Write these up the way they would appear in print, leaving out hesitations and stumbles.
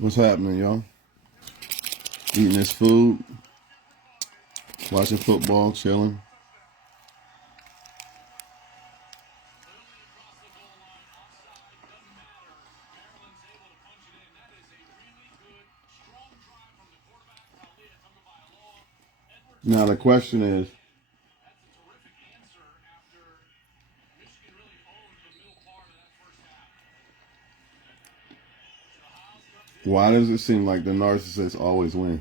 What's happening, y'all? Eating this food, watching football, chilling. Now the question is, why does it seem like the narcissists always win?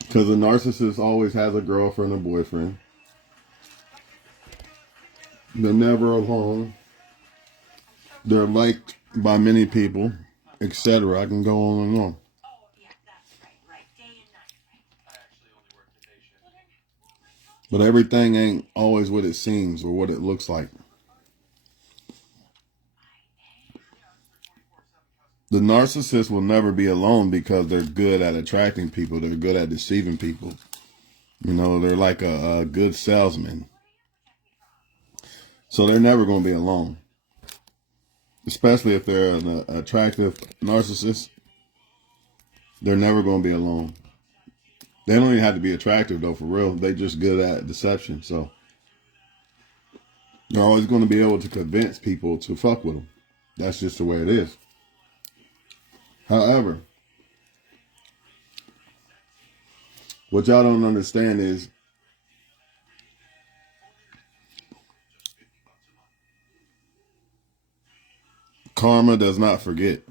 Because the narcissist always has a girlfriend or boyfriend. They're never alone. They're liked by many people, etc. I can go on and on. But everything ain't always what it seems or what it looks like. The narcissist will never be alone because they're good at attracting people. They're good at deceiving people. You know, they're like a good salesman. So they're never going to be alone. Especially if they're an attractive narcissist. They're never going to be alone. They don't even have to be attractive, though, for real. They're just good at deception. So they're always going to be able to convince people to fuck with them. That's just the way it is. However, what y'all don't understand is karma does not forget.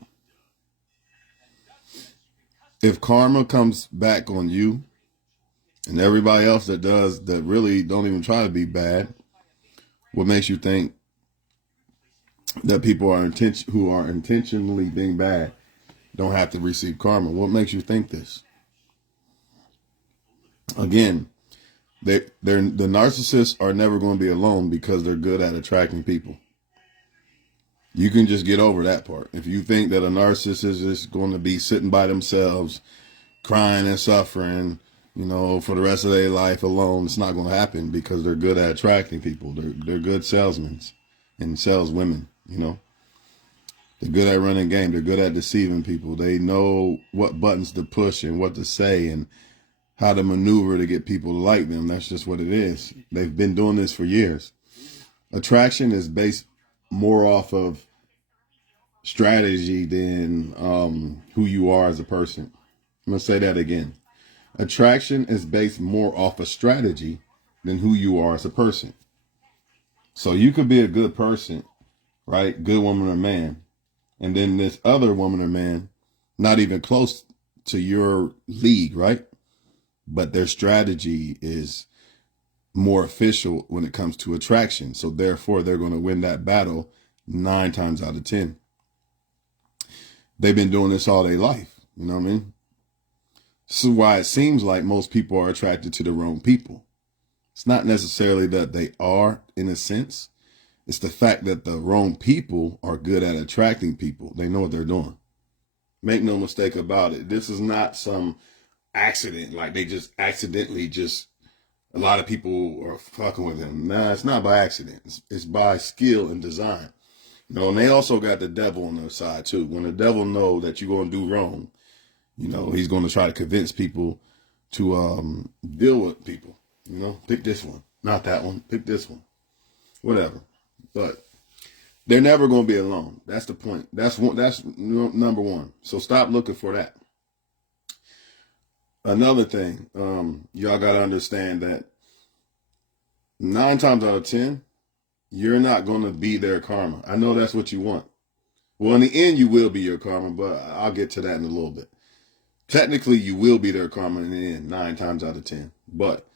If karma comes back on you and everybody else that really don't even try to be bad, what makes you think that people who are intentionally being bad don't have to receive karma? What makes you think this? Again, the narcissists are never going to be alone because they're good at attracting people. You can just get over that part. If you think that a narcissist is going to be sitting by themselves, crying and suffering, you know, for the rest of their life alone, it's not going to happen because they're good at attracting people. They're good salesmen and saleswomen, you know. They're good at running game. They're good at deceiving people. They know what buttons to push and what to say and how to maneuver to get people to like them. That's just what it is. They've been doing this for years. Attraction is based more off of strategy than who you are as a person. I'm going to say that again. Attraction is based more off of strategy than who you are as a person. So you could be a good person, right? Good woman or man. And then this other woman or man, not even close to your league, right? But their strategy is more official when it comes to attraction. So therefore, they're going to win that battle 9 times out of 10. They've been doing this all their life. You know what I mean? This is why it seems like most people are attracted to the wrong people. It's not necessarily that they are, in a sense. It's the fact that the wrong people are good at attracting people. They know what they're doing. Make no mistake about it. This is not some accident. Like they just accidentally a lot of people are fucking with them. Nah, it's not by accident. It's by skill and design. You know, and they also got the devil on their side too. When the devil know that you're going to do wrong, you know, he's going to try to convince people to deal with people. You know, pick this one, not that one. Pick this one, whatever. But they're never going to be alone. That's the point. That's number one. So stop looking for that. Another thing, y'all got to understand that 9 times out of 10, you're not going to be their karma. I know that's what you want. Well, in the end, you will be your karma, but I'll get to that in a little bit. Technically, you will be their karma in the end, 9 times out of 10. But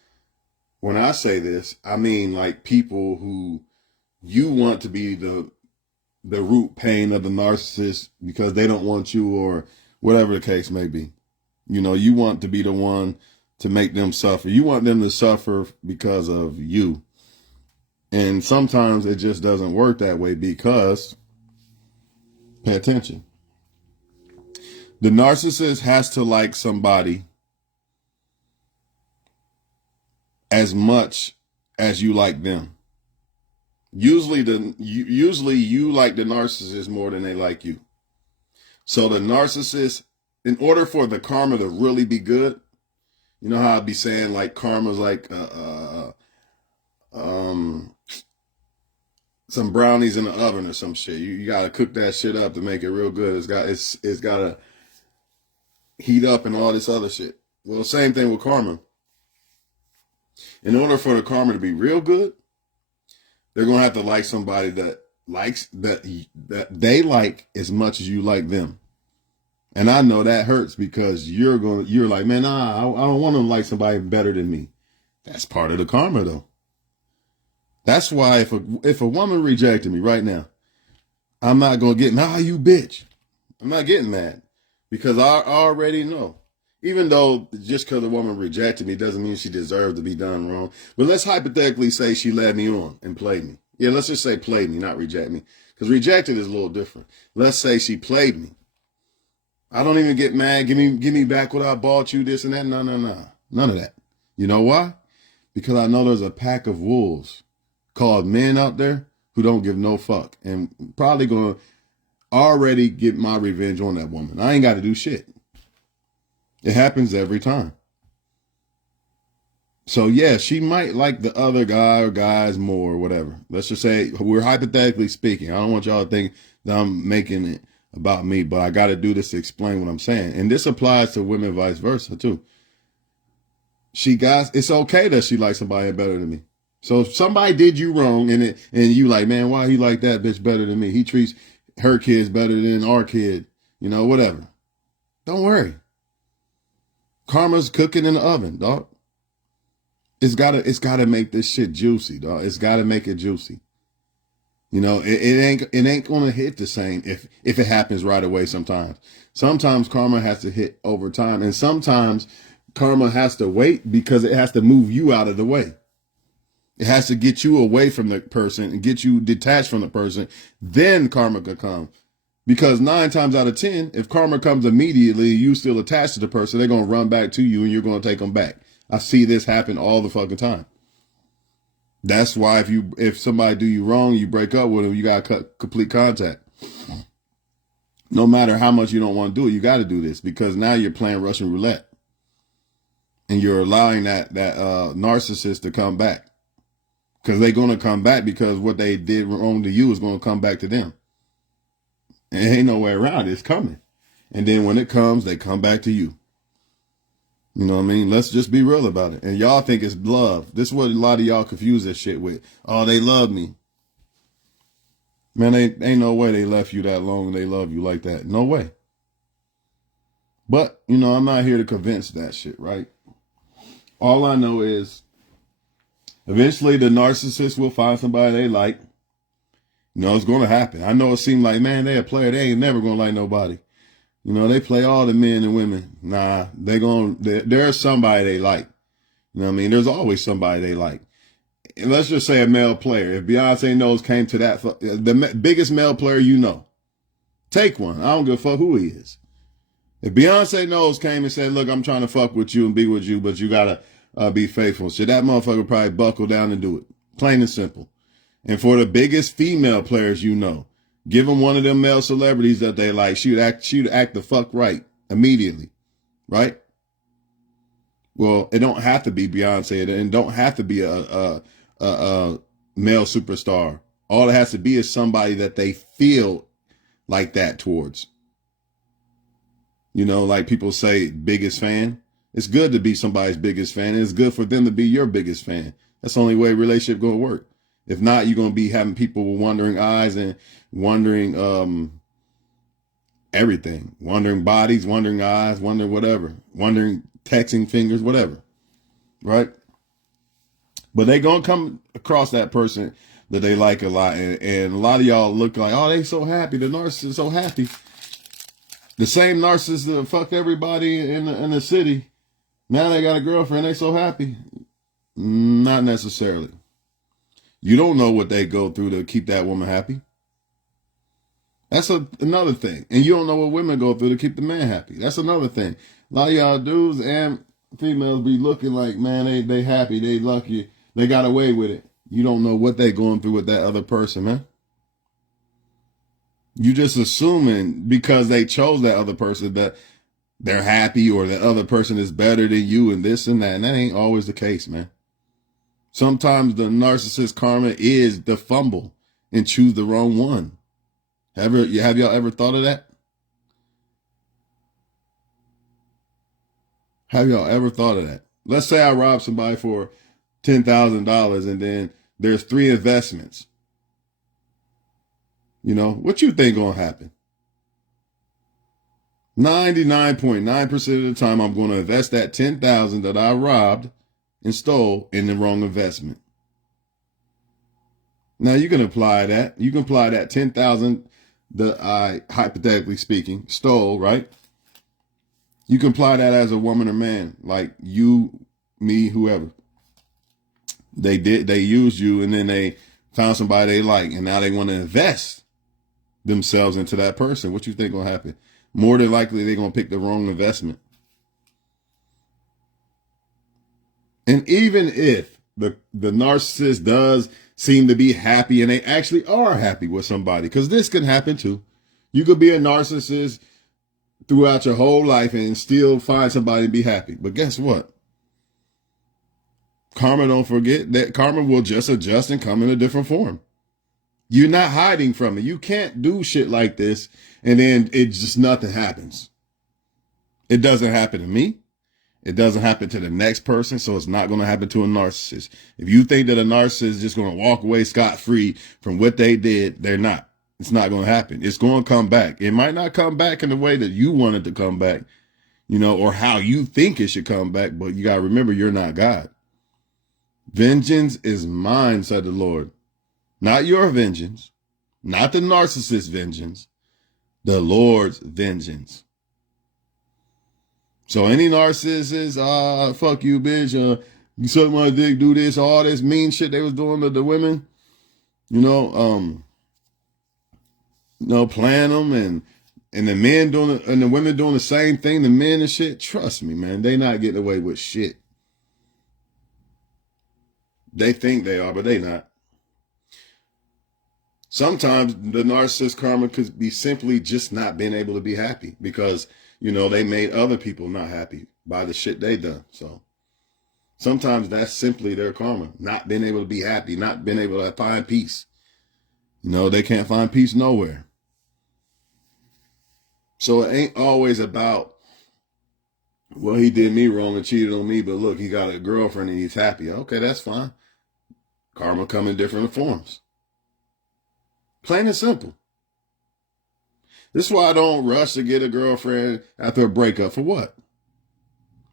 when I say this, I mean like people who you want to be the root pain of the narcissist because they don't want you or whatever the case may be. You know, you want to be the one to make them suffer. You want them to suffer because of you. And sometimes it just doesn't work that way because, pay attention. The narcissist has to like somebody as much as you like them. Usually you like the narcissist more than they like you. So the narcissist, in order for the karma to really be good, you know how I'd be saying like karma's like some brownies in the oven or some shit. You gotta cook that shit up to make it real good. It's gotta heat up and all this other shit. Well, same thing with karma. In order for the karma to be real good, they're gonna have to like somebody that likes that they like as much as you like them. And I know that hurts because you're like, man, nah, I don't want to like somebody better than me. That's part of the karma though. That's why if a woman rejected me right now, I'm not gonna get, nah, you bitch. I'm not getting mad because I already know. Even though just because a woman rejected me doesn't mean she deserved to be done wrong. But let's hypothetically say she led me on and played me. Yeah, let's just say played me, not reject me. Because rejected is a little different. Let's say she played me. I don't even get mad. Give me back what I bought you, this and that. No. None of that. You know why? Because I know there's a pack of wolves called men out there who don't give no fuck. And probably going to already get my revenge on that woman. I ain't got to do shit. It happens every time. So yeah, she might like the other guy or guys more or whatever. Let's just say we're hypothetically speaking. I don't want y'all to think that I'm making it about me, but I got to do this to explain what I'm saying. And this applies to women vice versa too. It's okay that she likes somebody better than me. So if somebody did you wrong and you like, man, why he like that bitch better than me? He treats her kids better than our kid, whatever. Don't worry. Karma's cooking in the oven, dog. It's gotta make this shit juicy, dog. It's gotta make it juicy. It ain't gonna hit the same if it happens right away sometimes. Sometimes karma has to hit over time, and sometimes karma has to wait because it has to move you out of the way. It has to get you away from the person and get you detached from the person. Then karma could come. Because 9 times out of 10, if karma comes immediately, you still attached to the person, they're going to run back to you and you're going to take them back. I see this happen all the fucking time. That's why if somebody do you wrong, you break up with them, you got to cut complete contact. No matter how much you don't want to do it, you got to do this because now you're playing Russian roulette. And you're allowing that narcissist to come back. Because they're going to come back because what they did wrong to you is going to come back to them. And ain't no way around it. It's coming. And then when it comes, they come back to you. You know what I mean? Let's just be real about it. And y'all think it's love. This is what a lot of y'all confuse this shit with. Oh, they love me. Man, ain't no way they left you that long and they love you like that. No way. But, I'm not here to convince that shit, right? All I know is eventually the narcissist will find somebody they like. It's going to happen. I know it seemed like, man, they a player. They ain't never going to like nobody. They play all the men and women. Nah, there's somebody they like. You know what I mean? There's always somebody they like. And let's just say a male player. If Beyonce Knowles came to the biggest male player take one. I don't give a fuck who he is. If Beyonce Knowles came and said, look, I'm trying to fuck with you and be with you, but you got to be faithful. So that motherfucker would probably buckle down and do it. Plain and simple. And for the biggest female players, give them one of them male celebrities that they like. She'd act the fuck right immediately, right? Well, it don't have to be Beyonce. It don't have to be a male superstar. All it has to be is somebody that they feel like that towards. Like people say, biggest fan. It's good to be somebody's biggest fan. And it's good for them to be your biggest fan. That's the only way a relationship going to work. If not, you're going to be having people with wandering eyes and wondering everything. Wondering bodies, wondering eyes, wondering whatever. Wondering texting fingers, whatever. Right? But they going to come across that person that they like a lot. And a lot of y'all look like, oh, they so happy. The narcissist is so happy. The same narcissist that fucked everybody in the city. Now they got a girlfriend. They so happy. Not necessarily. You don't know what they go through to keep that woman happy. That's another thing. And you don't know what women go through to keep the man happy. That's another thing. A lot of y'all dudes and females be looking like, man, they happy, they lucky. they got away with it. You don't know what they going through with that other person, man. You just assuming because they chose that other person that they're happy or the other person is better than you and this and that. And that ain't always the case, man. Sometimes the narcissist karma is the fumble and choose the wrong one. Have y'all ever thought of that? Have y'all ever thought of that? Let's say I rob somebody for $10,000 and then there's 3 investments. You know, what you think gonna happen? 99.9% of the time, I'm going to invest that $10,000 that I robbed and stole in the wrong investment. Now you can apply that. You can apply that 10,000 that I, hypothetically speaking, stole, right? You can apply that as a woman or man, like you, me, whoever. They used you and then they found somebody they like and now they want to invest themselves into that person. What you think gonna happen? More than likely they're gonna pick the wrong investment. And even if the narcissist does seem to be happy and they actually are happy with somebody, because this can happen too. You could be a narcissist throughout your whole life and still find somebody to be happy. But guess what? Karma, don't forget that karma will just adjust and come in a different form. You're not hiding from it. You can't do shit like this and then it just nothing happens. It doesn't happen to me. It doesn't happen to the next person, so it's not going to happen to a narcissist. If you think that a narcissist is just going to walk away scot-free from what they did, they're not. It's not going to happen. It's going to come back. It might not come back in the way that you want it to come back, you know, or how you think it should come back, but you got to remember you're not God. Vengeance is mine, said the Lord. Not your vengeance, not the narcissist's vengeance, the Lord's vengeance. So any narcissist, fuck you, bitch, you suck my dick, do this, all this mean shit they was doing to the women, playing them and the men doing it, and the women doing the same thing, the men and shit. Trust me, man, they not getting away with shit. They think they are, but they not. Sometimes the narcissist karma could be simply just not being able to be happy because, they made other people not happy by the shit they done. So sometimes that's simply their karma, not being able to be happy, not being able to find peace. They can't find peace nowhere. So it ain't always about, well, he did me wrong and cheated on me, but look, he got a girlfriend and he's happy. Okay, that's fine. Karma come in different forms. Plain and simple. This is why I don't rush to get a girlfriend after a breakup. For what?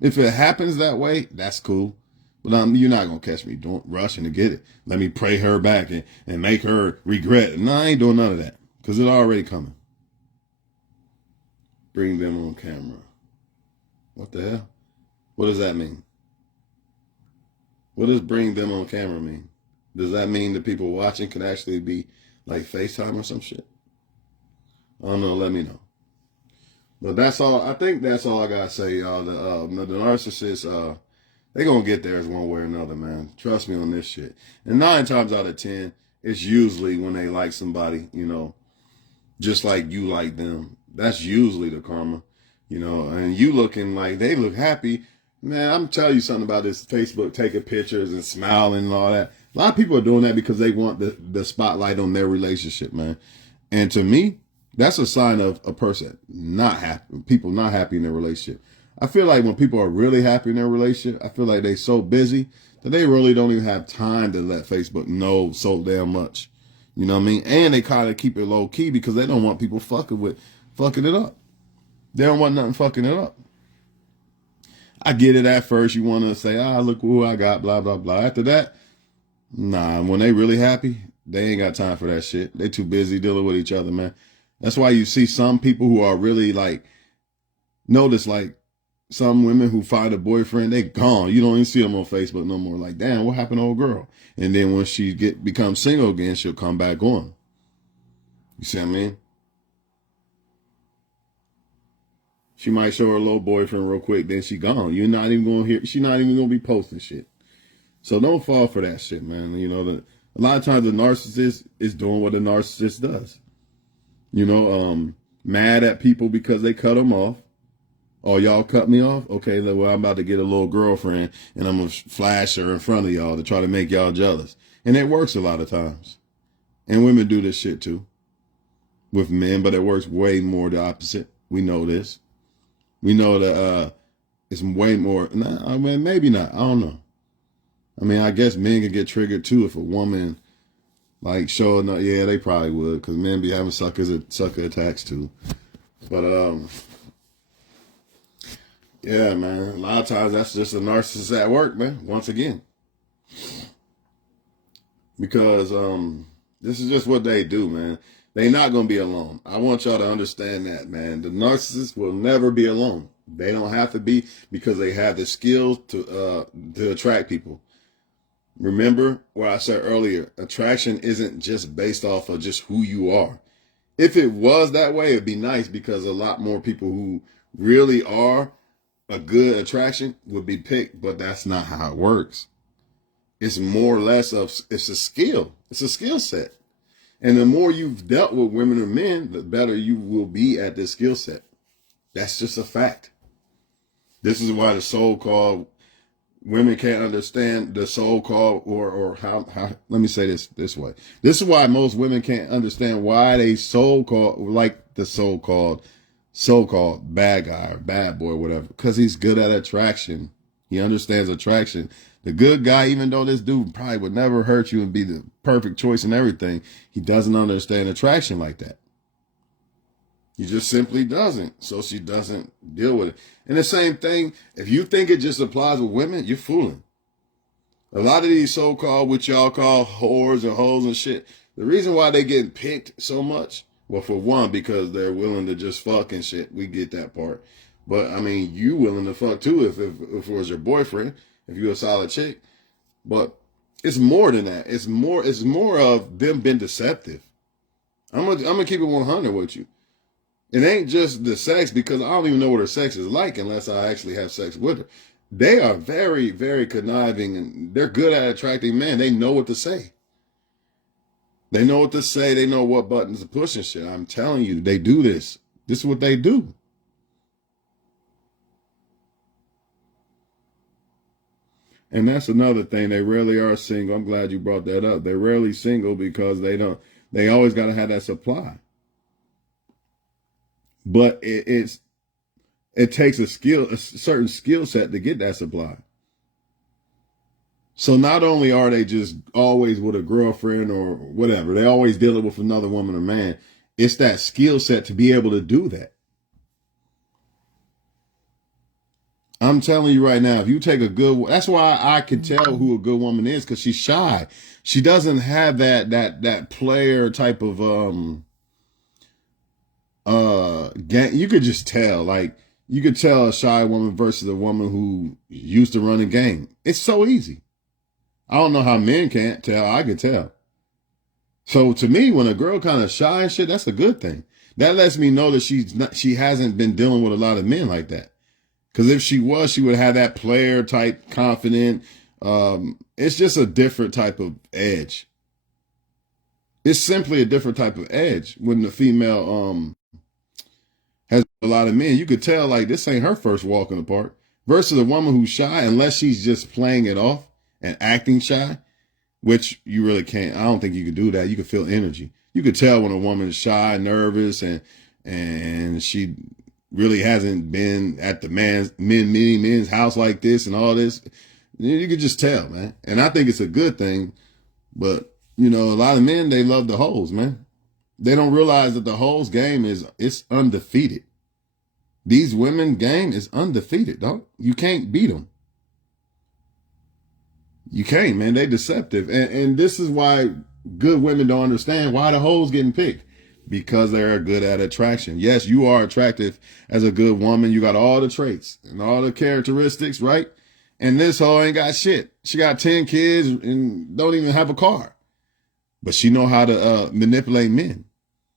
If it happens that way, that's cool. But you're not going to catch me rushing to get it. Let me pray her back and make her regret. No, I ain't doing none of that because it's already coming. Bring them on camera. What the hell? What does that mean? What does bring them on camera mean? Does that mean the people watching can actually be like FaceTime or some shit? I don't know. Let me know. But that's all. I think that's all I got to say, y'all. The narcissists, they going to get theirs one way or another, man. Trust me on this shit. And 9 times out of 10, it's usually when they like somebody, just like you like them. That's usually the karma, and you looking like they look happy. Man, I'm telling you something about this Facebook taking pictures and smiling and all that. A lot of people are doing that because they want the spotlight on their relationship, man. And to me, that's a sign of a person not happy, people not happy in their relationship. I feel like when people are really happy in their relationship, I feel like they so busy that they really don't even have time to let Facebook know so damn much. You know what I mean? And they kind of keep it low key because they don't want people fucking it up. They don't want nothing fucking it up. I get it at first. You want to say, look who I got, blah, blah, blah. After that, nah, when they really happy, they ain't got time for that shit. They too busy dealing with each other, man. That's why you see some people who are really notice some women who find a boyfriend, they gone. You don't even see them on Facebook no more. Like, damn, what happened to old girl? And then when she becomes single again, she'll come back on. You see what I mean? She might show her little boyfriend real quick, then she gone. You're not even going to hear. She's not even going to be posting shit. So don't fall for that shit, man. A lot of times the narcissist is doing what a narcissist does. Mad at people because they cut them off. Oh, y'all cut me off? Okay, well, I'm about to get a little girlfriend and I'm going to flash her in front of y'all to try to make y'all jealous. And it works a lot of times. And women do this shit too with men, but it works way more the opposite. We know this. We know that it's way more. Nah, I mean, maybe not. I don't know. I mean, I guess men can get triggered too if a woman like showing up. Yeah, they probably would, because men be having sucker attacks too. But yeah, man. A lot of times that's just a narcissist at work, man. Once again, because this is just what they do, man. They not gonna be alone. I want y'all to understand that, man. The narcissist will never be alone. They don't have to be, because they have the skills to attract people. Remember what I said earlier, attraction isn't just based off of just who you are. If it was that way, it'd be nice, because a lot more people who really are a good attraction would be picked, but that's not how it works. It's more or less it's a skill. It's a skill set. And the more you've dealt with women or men, the better you will be at this skill set. That's just a fact. This is why the so-called women can't understand the so-called or how let me say this way. This is why most women can't understand why they so-called like the so-called bad guy or bad boy or whatever, because he's good at attraction. He understands attraction. The good guy, even though this dude probably would never hurt you and be the perfect choice and everything, he doesn't understand attraction like that. He just simply doesn't. So she doesn't deal with it. And the same thing, if you think it just applies with women, you're fooling. A lot of these so-called, what y'all call whores and hoes and shit, the reason why they getting picked so much, well, for one, because they're willing to just fuck and shit. We get that part. But, I mean, you willing to fuck too if it was your boyfriend, if you're a solid chick. But it's more than that. It's more of them being deceptive. I'm gonna keep it 100 with you. It ain't just the sex, because I don't even know what her sex is like unless I actually have sex with her. They are very, very conniving, and they're good at attracting men. They know what to say. They know what to say. They know what buttons to push and shit. I'm telling you, they do this. This is what they do. And that's another thing. They rarely are single. I'm glad you brought that up. They're rarely single because they always got to have that supply. But it takes a certain skill set to get that supply. So not only are they just always with a girlfriend or whatever, they always dealing with another woman or man. It's that skill set to be able to do that. I'm telling you right now, if you take that's why I can tell who a good woman is, because she's shy. She doesn't have that player type of gang. You could just tell, like you could tell a shy woman versus a woman who used to run a game. It's so easy. I don't know how men can't tell. I can tell. So to me, when a girl kind of shy and shit, that's a good thing. That lets me know that she hasn't been dealing with a lot of men like that. Because if she was, she would have that player type confident. It's just a different type of edge. It's simply a different type of edge when the female has a lot of men. You could tell like this ain't her first walk in the park. Versus a woman who's shy, unless she's just playing it off and acting shy, which you really can't. I don't think you could do that. You could feel energy. You could tell when a woman is shy, nervous, and she really hasn't been at the men's house like this and all this. You could just tell, man. And I think it's a good thing. But, a lot of men, they love the hoes, man. They don't realize that the hoes game it's undefeated. These women game is undefeated, dog. You can't beat them. You can't, man. They deceptive. And this is why good women don't understand why the hoes getting picked. Because they're good at attraction. Yes, you are attractive as a good woman. You got all the traits and all the characteristics, right? And this hoe ain't got shit. She got 10 kids and don't even have a car. But she know how to manipulate men.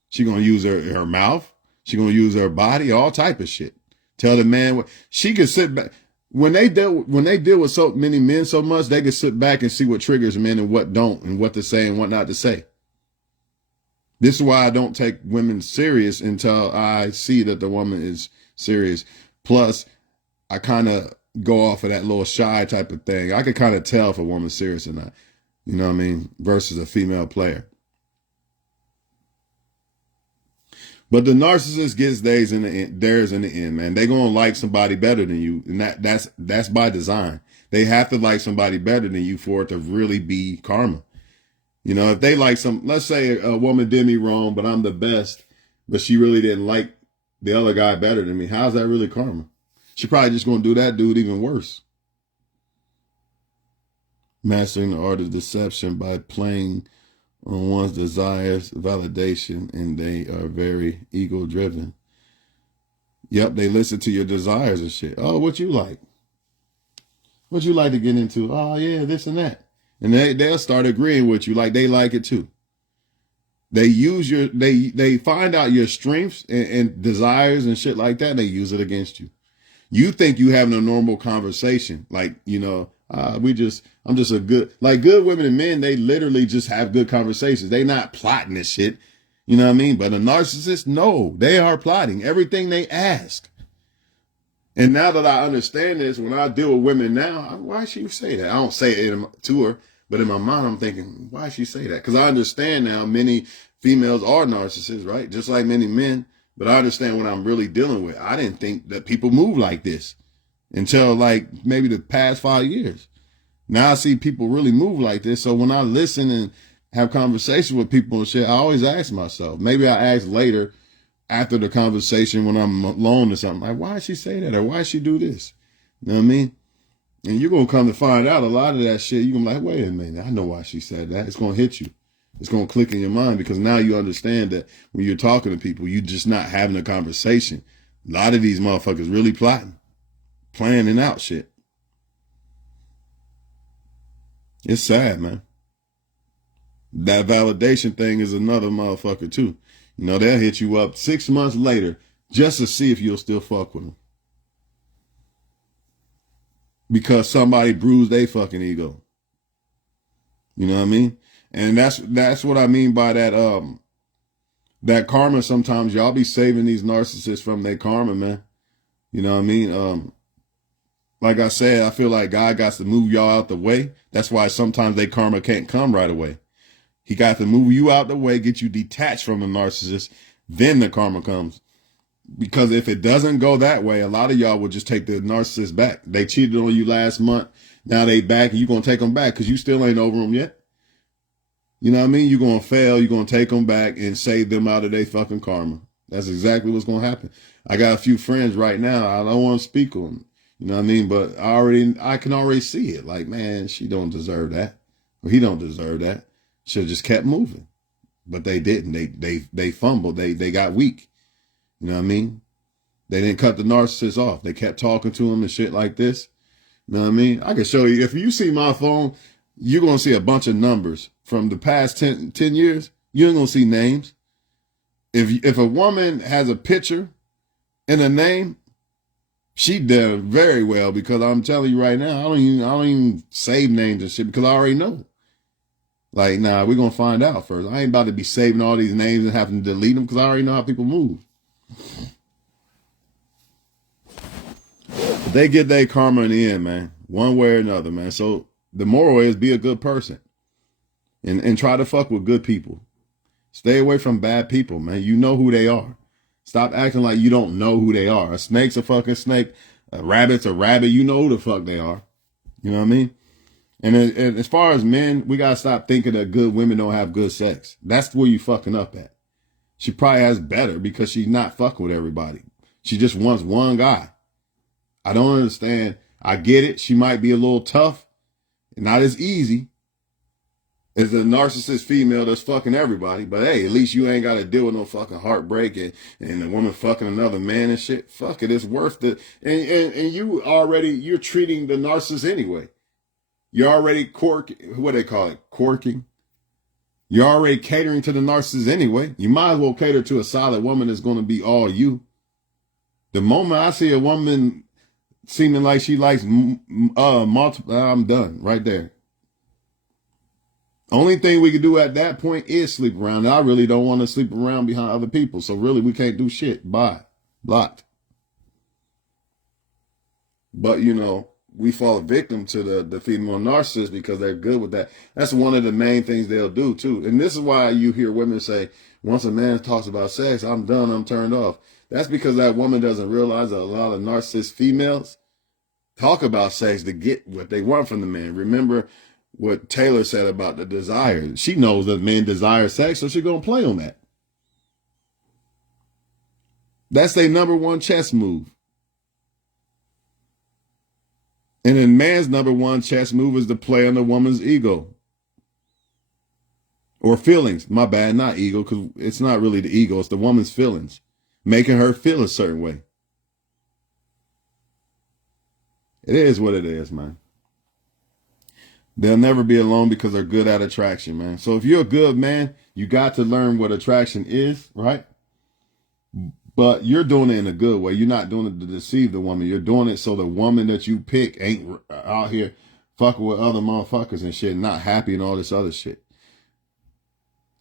She gonna use her mouth. She gonna use her body, all type of shit. Tell the man she can sit back. when they deal with so many men so much, they can sit back and see what triggers men and what don't, and what to say and what not to say. This is why I don't take women serious until I see that the woman is serious. Plus, I kind of go off of that little shy type of thing. I could kind of tell if a woman's serious or not. You know what I mean? Versus a female player. But the narcissist gets theirs in the end, man. They gonna like somebody better than you, and that's by design. They have to like somebody better than you for it to really be karma. You know, if they like let's say a woman did me wrong, but I'm the best, but she really didn't like the other guy better than me. How's that really karma? She probably just gonna do that dude even worse. Mastering the art of deception by playing on one's desires, validation, and they are very ego-driven. Yep, they listen to your desires and shit. Oh, what you like? What you like to get into? Oh, yeah, this and that. And they'll start agreeing with you like they like it too. They use they find out your strengths and desires and shit like that, and they use it against you. You think you having a normal conversation. Like, you know, I'm just a good women and men, they literally just have good conversations. They not plotting this shit. You know what I mean? But a narcissist, no, they are plotting everything they ask. And now that I understand this, when I deal with women now, why she say that? I don't say it to her, but in my mind, I'm thinking, why she say that? Because I understand now many females are narcissists, right? Just like many men. But I understand what I'm really dealing with. I didn't think that people move like this until like maybe the past 5 years. Now I see people really move like this. So when I listen and have conversations with people and shit, I always ask myself, maybe I ask later after the conversation when I'm alone or something, like, why she say that? Or why she do this? You know what I mean? And you're going to come to find out a lot of that shit. You're going to be like, wait a minute. I know why she said that. It's going to hit you. It's going to click in your mind because now you understand that when you're talking to people, you're just not having a conversation. A lot of these motherfuckers really plotting, planning out shit. It's sad, man. That validation thing is another motherfucker too. You know, they'll hit you up 6 months later just to see if you'll still fuck with them. Because somebody bruised their fucking ego. You know what I mean? And that's what I mean by that karma. Sometimes y'all be saving these narcissists from their karma, man. You know what I mean? Like I said, I feel like God got to move y'all out the way. That's why sometimes their karma can't come right away. He got to move you out the way, get you detached from the narcissist, then the karma comes. Because if it doesn't go that way, a lot of y'all will just take the narcissist back. They cheated on you last month. Now they back and you're going to take them back because you still ain't over them yet. You know what I mean? You're going to fail. You're going to take them back and save them out of their fucking karma. That's exactly what's going to happen. I got a few friends right now. I don't want to speak on them. You know what I mean? But I can already see it. Like, man, she don't deserve that. Or he don't deserve that. Should have just kept moving. But they didn't. They fumbled. They got weak. You know what I mean? They didn't cut the narcissist off. They kept talking to him and shit like this. You know what I mean? I can show you. If you see my phone, you're going to see a bunch of numbers from the past 10 years. You ain't going to see names. If a woman has a picture and a name, she did very well because I'm telling you right now, I don't even save names and shit because I already know. Like, nah, we're going to find out first. I ain't about to be saving all these names and having to delete them because I already know how people move. But they get their karma in the end, man. One way or another, man. So the moral is be a good person. And try to fuck with good people. Stay away from bad people, man. You know who they are. Stop acting like you don't know who they are. A snake's a fucking snake. A rabbit's a rabbit. You know who the fuck they are. You know what I mean? And as far as men, we got to stop thinking that good women don't have good sex. That's where you fucking up at. She probably has better because she's not fucking with everybody. She just wants one guy. I don't understand. I get it. She might be a little tough. Not as easy as a narcissist female that's fucking everybody. But hey, at least you ain't got to deal with no fucking heartbreak and the woman fucking another man and shit. Fuck it. It's worth it. And you're treating the narcissist anyway. You're already what they call it? Corking. You're already catering to the narcissist anyway. You might as well cater to a solid woman that's going to be all you. The moment I see a woman seeming like she likes multiple. I'm done right there. Only thing we can do at that point is sleep around. And I really don't want to sleep around behind other people. So really, we can't do shit. Bye. Blocked. But, you know, we fall victim to the female narcissist because they're good with that. That's one of the main things they'll do, too. And this is why you hear women say, once a man talks about sex, I'm done, I'm turned off. That's because that woman doesn't realize that a lot of narcissist females talk about sex to get what they want from the man. Remember what Taylor said about the desire. She knows that men desire sex, so she's going to play on that. That's their number one chess move. And then man's number one chess move is to play on the woman's ego. Or feelings. My bad, not ego, because it's not really the ego, it's the woman's feelings. Making her feel a certain way. It is what it is, man. They'll never be alone because they're good at attraction, man. So if you're a good man, you got to learn what attraction is, right? But you're doing it in a good way. You're not doing it to deceive the woman. You're doing it so the woman that you pick ain't out here fucking with other motherfuckers and shit, not happy and all this other shit.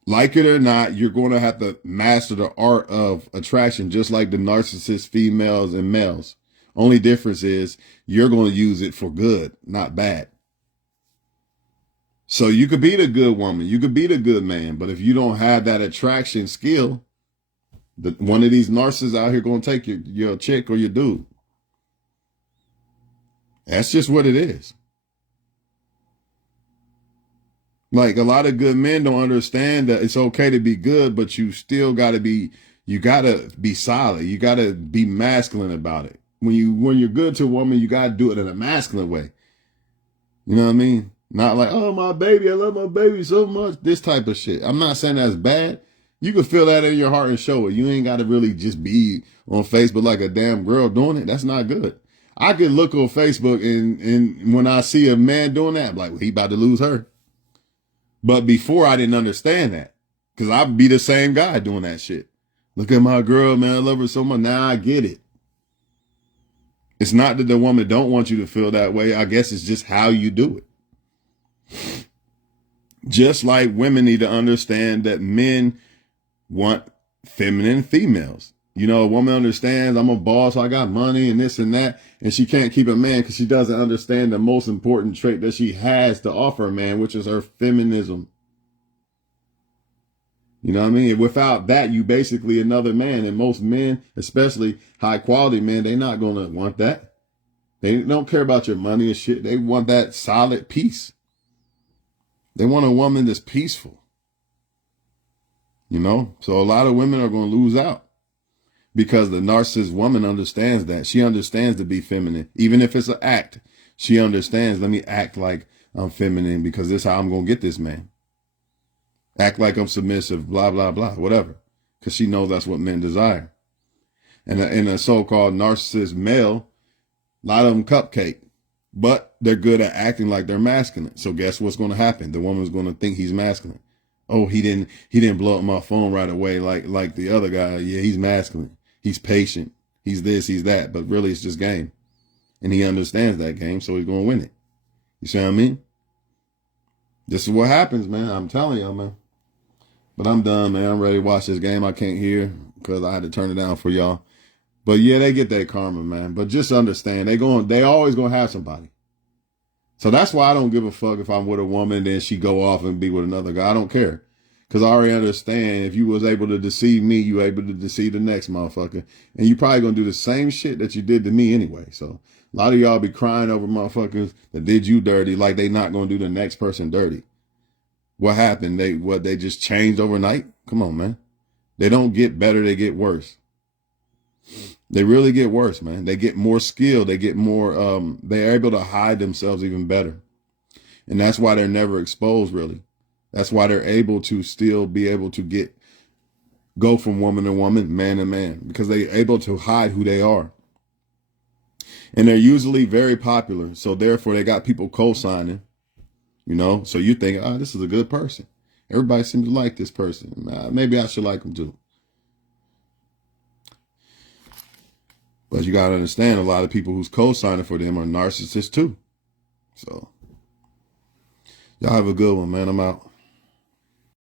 Like it or not, you're going to have to master the art of attraction, just like the narcissist females and males. Only difference is you're going to use it for good, not bad. So you could be the good woman, you could be the good man, but if you don't have that attraction skill, one of these narcissists out here going to take your chick or your dude. That's just what it is. Like, a lot of good men don't understand that it's okay to be good, but you still got to be, you got to be solid. You got to be masculine about it. When you're good to a woman, you got to do it in a masculine way. You know what I mean? Not like, oh, my baby, I love my baby so much. This type of shit. I'm not saying that's bad. You can feel that in your heart and show it. You ain't got to really just be on Facebook like a damn girl doing it. That's not good. I could look on Facebook and when I see a man doing that, I'm like, well, he about to lose her. But before I didn't understand that because I'd be the same guy doing that shit. Look at my girl, man. I love her so much. Now I get it. It's not that the woman don't want you to feel that way. I guess it's just how you do it. Just like women need to understand that men want feminine females. You know, a woman understands I'm a boss, I got money and this and that, and she can't keep a man because she doesn't understand the most important trait that she has to offer a man, which is her feminism. You know what I mean? Without that, you basically another man. And most men, especially high quality men, they're not going to want that. They don't care about your money and shit. They want that solid peace. They want a woman that's peaceful. You know? So a lot of women are going to lose out because the narcissist woman understands that. She understands to be feminine. Even if it's an act, she understands, let me act like I'm feminine because this is how I'm going to get this man. Act like I'm submissive, blah, blah, blah, whatever. Because she knows that's what men desire. And in a so-called narcissist male, a lot of them cupcake. But they're good at acting like they're masculine. So guess what's going to happen? The woman's going to think he's masculine. Oh, he didn't blow up my phone right away like the other guy. Yeah, he's masculine. He's patient. He's this, he's that. But really, it's just game. And he understands that game, so he's going to win it. You see what I mean? This is what happens, man. I'm telling y'all, man. But I'm done, man. I'm ready to watch this game. I can't hear because I had to turn it down for y'all. But yeah, they get that karma, man. But just understand, they always gonna have somebody. So that's why I don't give a fuck if I'm with a woman, then she go off and be with another guy. I don't care. Because I already understand if you was able to deceive me, you able to deceive the next motherfucker. And you probably gonna do the same shit that you did to me anyway. So a lot of y'all be crying over motherfuckers that did you dirty like they not gonna do the next person dirty. What happened? They just changed overnight? Come on, man. They don't get better, they get worse. They really get worse, man. They get more skilled. They get more, they're able to hide themselves even better. And that's why they're never exposed, really. That's why they're able to still be able to go from woman to woman, man to man, because they're able to hide who they are. And they're usually very popular. So therefore they got people co-signing, you know? So you think, this is a good person. Everybody seems to like this person. Maybe I should like him too. But you got to understand, a lot of people who's co-signing for them are narcissists too. So y'all have a good one, man. I'm out.